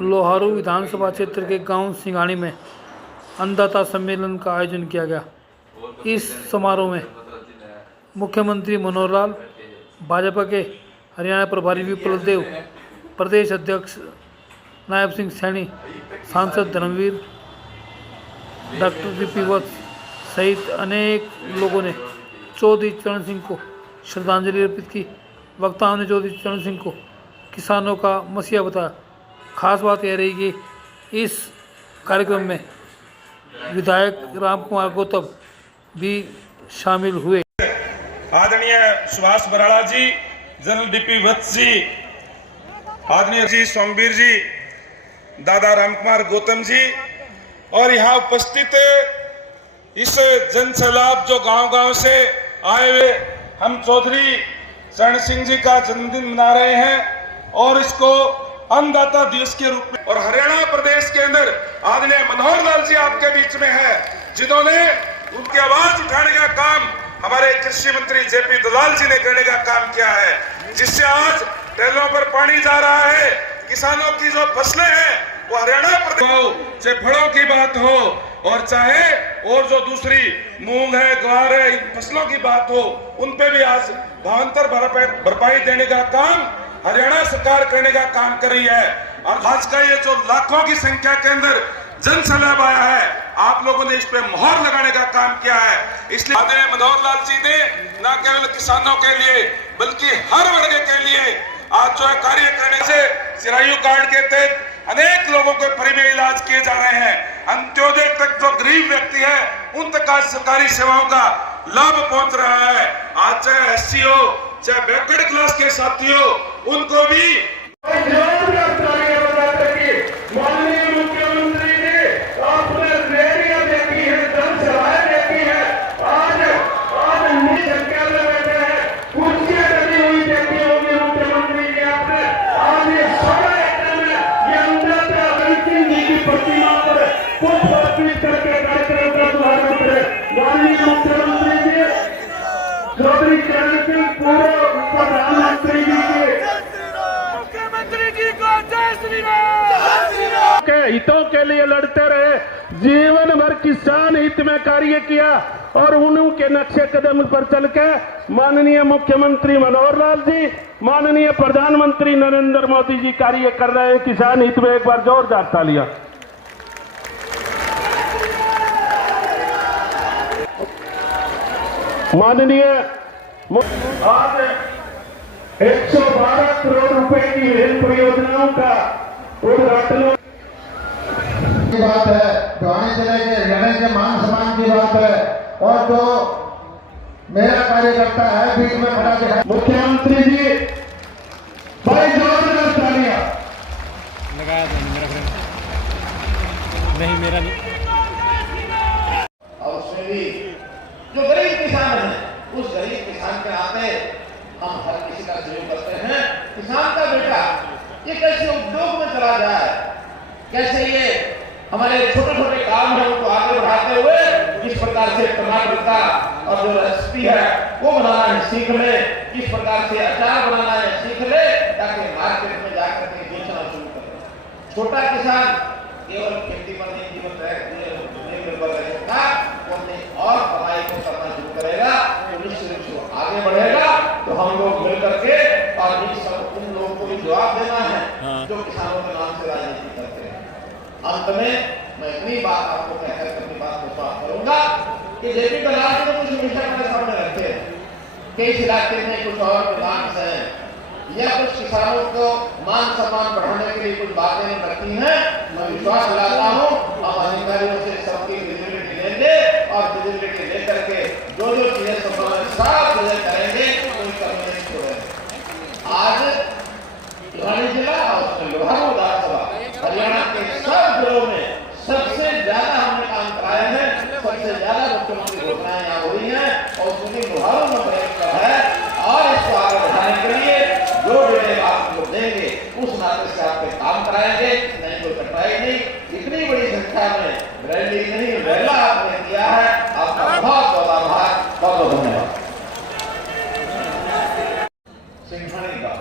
लोहारू विधानसभा क्षेत्र के गांव सिंघाणी में अन्नदाता सम्मेलन का आयोजन किया गया। इस समारोह में मुख्यमंत्री मनोहर लाल, भाजपा के हरियाणा प्रभारी विप्लव देव, प्रदेश अध्यक्ष नायब सिंह सैनी, सांसद धर्मवीर, डॉक्टर वीपी वत्स सहित अनेक लोगों ने चौधरी चरण सिंह को श्रद्धांजलि अर्पित की। वक्ताओं ने चौधरी चरण सिंह को किसानों का मसीहा बताया। खास बात यह रही कि इस कार्यक्रम में विधायक राम कुमार गौतम भी शामिल हुए। आदरणीय सुभाष बराड़ा जी, जनरल डीपी वत्स जी, आदरणीय जी सोमवीर जी, दादा रामकुमार गौतम जी और यहाँ उपस्थित इस जन सैलाब जो गांव-गांव से आए हुए हम चौधरी चरण सिंह जी का जन्मदिन मना रहे हैं और इसको अन्नदाता दिवस के रूप में। और हरियाणा प्रदेश के अंदर आदरणीय मनोहर लाल जी आपके बीच में है, जिन्होंने उनकी आवाज उठाने का काम हमारे कृषि मंत्री जेपी दलाल जी ने करने का काम किया है, जिससे आज टेलों पर पानी जा रहा है। किसानों की जो फसलें हैं वो हरियाणा प्रदेश हो, चाहे फलों की बात हो और चाहे और जो दूसरी मूंग है, ग्वार है, इन फसलों की बात हो, उन पे भी आज भावांतर भरपाई देने का काम हरियाणा सरकार करने का काम कर रही है। और आज का ये जो लाखों की संख्या के अंदर जन सैलाब आया है, आप लोगों ने इस पे मोहर लगाने का काम किया है। इसलिए आदरणीय मनोहर लाल जी ने न केवल किसानों के लिए बल्कि हर वर्ग के लिए आज जो है कार्य करने से चिरायु कार्ड के तहत अनेक लोगों को फ्री में इलाज किए जा रहे हैं। अंत्योदय तक जो गरीब व्यक्ति है उन तक आज सरकारी सेवाओं का लाभ पहुंच रहा है। आज चाहे एससी हो, चाहे बैकवर्ड क्लास के साथी हो, उनको भी चौधरी चरण सिंह पूर्व प्रधानमंत्री जी मुख्यमंत्री जी को जय श्री राम के हितों के लिए लड़ते रहे, जीवन भर किसान हित में कार्य किया और उनके नक्शे कदम पर चल के माननीय मुख्यमंत्री मनोहर लाल जी, माननीय प्रधानमंत्री नरेंद्र मोदी जी कार्य कर रहे हैं किसान हित में। एक बार जोरदार तालियां। माननीय आज 112 करोड़ रुपए की रेल परियोजनाओं का उद्घाटन की बात है, पुराने जिले के हरियाणा के मान सम्मान की बात है। और जो मेरा कार्यकर्ता है बीच में खड़ा है मुख्यमंत्री जी, भाई जोरदार तालियां लगाया था। मेरा फ्रेंड नहीं, मेरा नहीं। और जो गरीब किसान है, उस गरीब किसान के नाते हम हर किसी का सहयोग करते हैं। किसान का बेटा ये कैसे उद्योग में चला जाए, कैसे ये हमारे छोटे छोटे काम है उनको आगे बढ़ाते हुए किस प्रकार से टमाटर का और जो रेसिपी है वो बनाना है सीख ले, किस प्रकार से अचार बनाना है सीख ले, ताकि मार्केट में जाकर के बेचना शुरू करें। छोटा किसान केवल खेती पर नहीं जीवन निर्भर रह सकता, वो अपनी और कमाई को करना शुरू करेगा तो निश्चित रूप से आगे बढ़ेगा। तो हम लोग मिलकर के और उन लोगों को भी जवाब देना है जो किसानों के नाम से राजनीति करते हैं। अंत में मैं इतनी बात आपको कहकर अपनी बात को समाप्त करूंगा कि जेपी दलाल जी ने कुछ विषय अपने सामने रखे हैं कि इस इलाके में कुछ और डिमांड्स हैं या कुछ किसानों को मान सम्मान बढ़ाने के लिए कुछ बातें रखी हैं। मैं विश्वास दिलाता हूँ हम अधिकारियों से सबकी विजिबिलिटी लेंगे और विजिबिलिटी लेकर के जो जो चीजें संभव साफ चीजें करेंगे, कोई कमी नहीं छोड़ेंगे। आज भिवानी जिला और लोहारू विधानसभा हरियाणा के सब जिलों में सबसे ज्यादा हमने काम कराए हैं, सबसे ज्यादा मुख्यमंत्री घोषणाएं यहाँ हो रही हैं और उसमें लोहारू में प्रयोग कर है। और इसको आगे बढ़ाने के लिए जो डेढ़ आपको देंगे उस नाते से आपके काम कराएंगे, नहीं कोई कटवाई नहीं। इतनी बड़ी संख्या में रैली नहीं रैला आपने किया है, आपका बहुत बहुत आभार, बहुत बहुत धन्यवाद। सिंघाणी का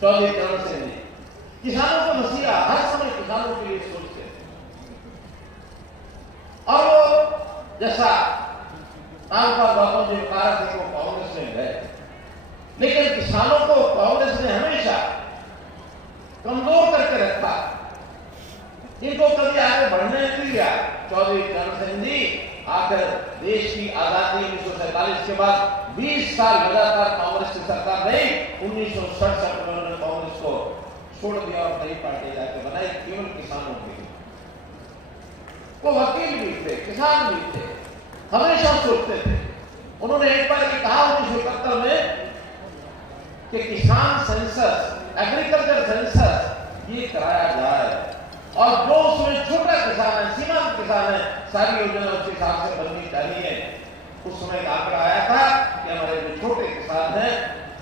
चौधरी चरण सिंह जी किसानों का मसीहा, हर समय किसानों के लिए सोचते थे। और वो जैसा रामपाल बापू जी कहा थे वो कांग्रेस में गए, लेकिन किसानों को कांग्रेस ने हमेशा कमजोर करके रखा, इनको कभी आगे बढ़ने नहीं दिया। चौधरी चरण सिंह जी आकर देश की आजादी 1947 के बाद 20 साल लगातार कांग्रेस की सरकार रही। 1967 में उन्होंने कांग्रेस को छोड़ दिया और नई पार्टी जाके बनाई केवल किसानों के लिए। वो वकील भी थे, किसान भी थे, हमेशा सोचते थे। उन्होंने एक बार ये कहा 1971 में कि किसान सेंसस, एग्रीकल्चर सेंसस ये कराया जाए और जो उसमें छोटा किसान है, सीमांत किसान है, सारी योजना उस हिसाब से बननी चाहिए। उस समय आंकड़ा आया था कि हमारे जो छोटे किसान हैं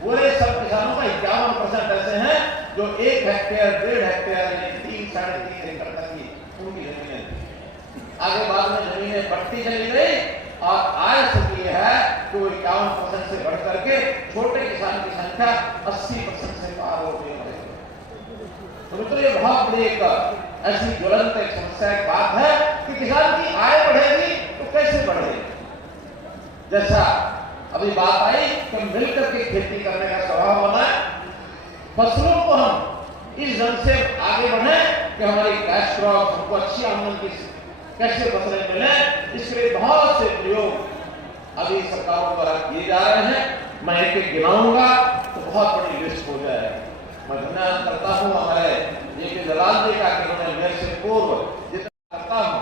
पूरे सब किसानों का 51% ऐसे हैं जो 1 हेक्टेयर 1.5 हेक्टेयर यानी 3 साढ़े 3 एकड़ तक की उनकी जमीनें थी। आगे बाद में जमीनें बढ़ती चली गई और आज स्थिति है कि 51% से बढ़ करके छोटे किसान की संख्या 80% से पार हो गई है। तो मित्रों ये बहुत बड़ी एक ऐसी ज्वलंत एक समस्या की बात है कि किसान की आय बढ़ेगी तो कैसे बढ़ेगी। जैसा अभी बात आई कि मिलकर के खेती करने का स्वभाव होना है, फसलों को हम इस ढंग से आगे बढ़े कि हमारी कैश क्रॉप हमको अच्छी आमदनी की कैसे फसलें मिले, इसके लिए बहुत से प्रयोग अभी सरकारों द्वारा किए जा रहे हैं। मैं एक गिनाऊंगा तो बहुत बड़ी लिस्ट हो जाएगी। मैं धन्यवाद करता हूँ हमारे जेपी दलाल जी का कि उन्होंने मेरे से पूर्व जितना करता हूँ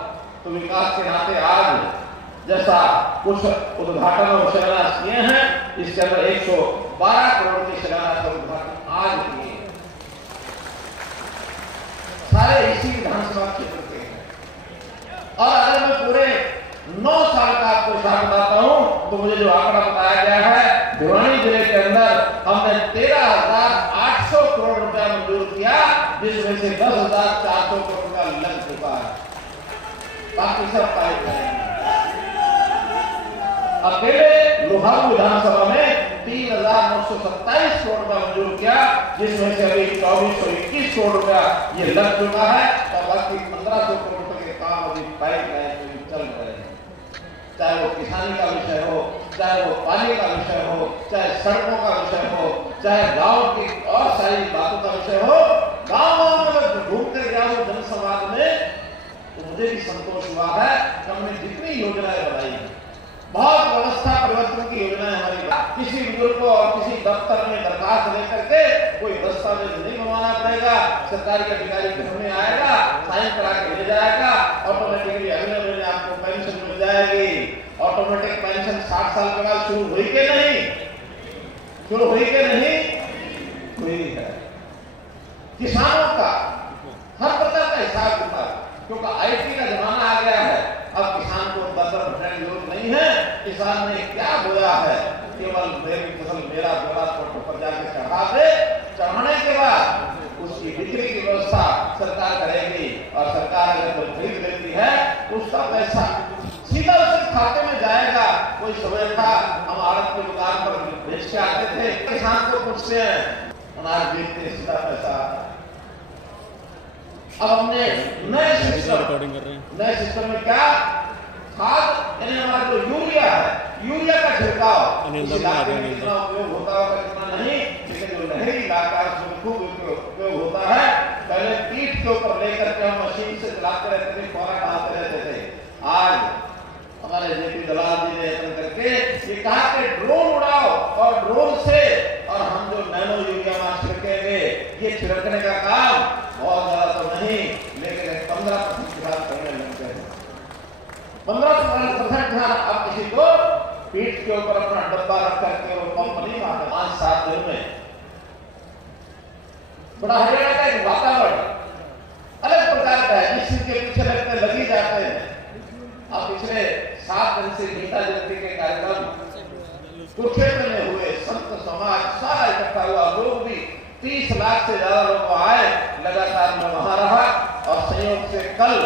तो विकास के नाते आज जैसा कुछ उद्घाटन और शिलान्यास किए हैं, इसके अंदर 112 करोड़ के शिलान्यास और उद्घाटन आज किए, सारे इसी विधानसभा क्षेत्र के हैं। और अगर मैं पूरे 9 साल का आपको हिसाब बताता हूं तो मुझे जो आंकड़ा बताया गया है, भिवानी जिले के अंदर हमने 13,800 करोड़ रुपया मंजूर किया, जिसमें से 10,400 करोड़ रुपया लग चुका है, बाकी सब पाइपलाइन। अकेले लोहारू विधानसभा में 3,927 करोड़ रुपया मंजूर किया, जिसमें से अभी 2,421 करोड़ रुपया ये लग चुका है और बाकी 1,500 करोड़ रुपए के काम अभी पाइपलाइन में चल रहे हैं। चाहे वो किसानी का विषय हो, चाहे वो पानी का विषय हो, चाहे सड़कों का विषय हो, चाहे गांव की और सारी बातों का विषय हो। गांव में घूम कर गया हूं जनसंवाद में तो मुझे भी संतोष हुआ है कि हमने जितनी योजनाएं बनाई, बहुत व्यवस्था परिवर्तन की योजनाएं हमारी। किसी बुजुर्ग को और किसी दफ्तर में दरखास्त लेकर के कोई दस्तावेज नहीं बनवाना पड़ेगा, सरकारी अधिकारी घर में आएगा, साइन करा के ले जाएगा, ऑटोमेटिकली अगले महीने आपको पेंशन मिल जाएगी। ऑटोमेटिक पेंशन 60 साल के बाद शुरू हुई के नहीं, शुरू हुई के नहीं हुई है। किसानों का हर प्रकार का हिसाब किताब, क्योंकि आईटी का जमाना आ गया है, अब किसान को 10 घंटे की जरूरत नहीं है। किसान ने क्या बोया है, केवल मेरी फसल मेरा बोरा फोटो पर जाके चढ़ा दे, चढ़ाने के बाद उसकी बिक्री की व्यवस्था सरकार करेगी और सरकार अगर कोई खरीद लेती है तो उसका पैसा सीधा उसके खाते में जाएगा। कोई समय था हम आड़त की दुकान पर बेच के आते थे, किसान को पूछते हैं अनाज बेचते सीधा पैसा। अब हमने नए सिस्टम में क्या खाद यानी हमारा जो यूरिया है, यूरिया का छिड़काव इस इलाके में कितना उपयोग होता होगा कितना नहीं, लेकिन जो नहरी इलाका है उसमें खूब उपयोग होता है। पहले पीठ के ऊपर लेकर के हम मशीन से चलाते रहते थे, फौरा डालते रहते थे। आज हमारे जेपी दलाल जी ने यत्न करके ये कहा कि ड्रोन उड़ाओ और ड्रोन से और हम जो नैनो यूरिया मां छिड़केंगे, ये छिड़कने का काम बहुत ज्यादा तो नहीं, लेकिन 15% ध्यान करने लग गए। 15% ध्यान। आप किसी को पीठ के ऊपर अपना डब्बा रख करके वो पंप नहीं मारते। 5-7 दिन में बड़ा हरियाणा का एक वातावरण अलग प्रकार का है, जिस के पीछे लगते लगी जाते हैं। अब पिछले 7 दिन से गीता जयंती के कार्यक्रम कुरुक्षेत्र में हुए, संत समाज सारा इकट्ठा हुआ, लोग भी 30 लाख से ज्यादा लोग आए, लगातार मैं वहां रहा और संयोग से कल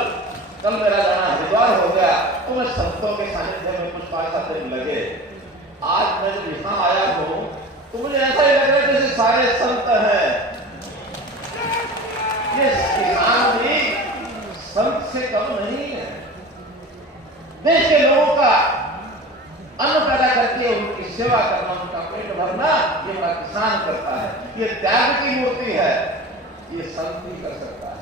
मेरा जाना हरिद्वार हो गया तो मैं संतों के सानिध्य में कुछ 5-7 दिन लगे। आज मैं जब यहाँ आया हूँ तो मुझे ऐसा ही लग रहा है जैसे सारे संत हैं। ये किसान भी संत से कम नहीं है। देश के लोगों का अन्न पैदा करके उनकी सेवा करना, उनका पेट भरना, ये बड़ा किसान करता है। ये त्याग की मूर्ति है, ये संत ही कर सकता है।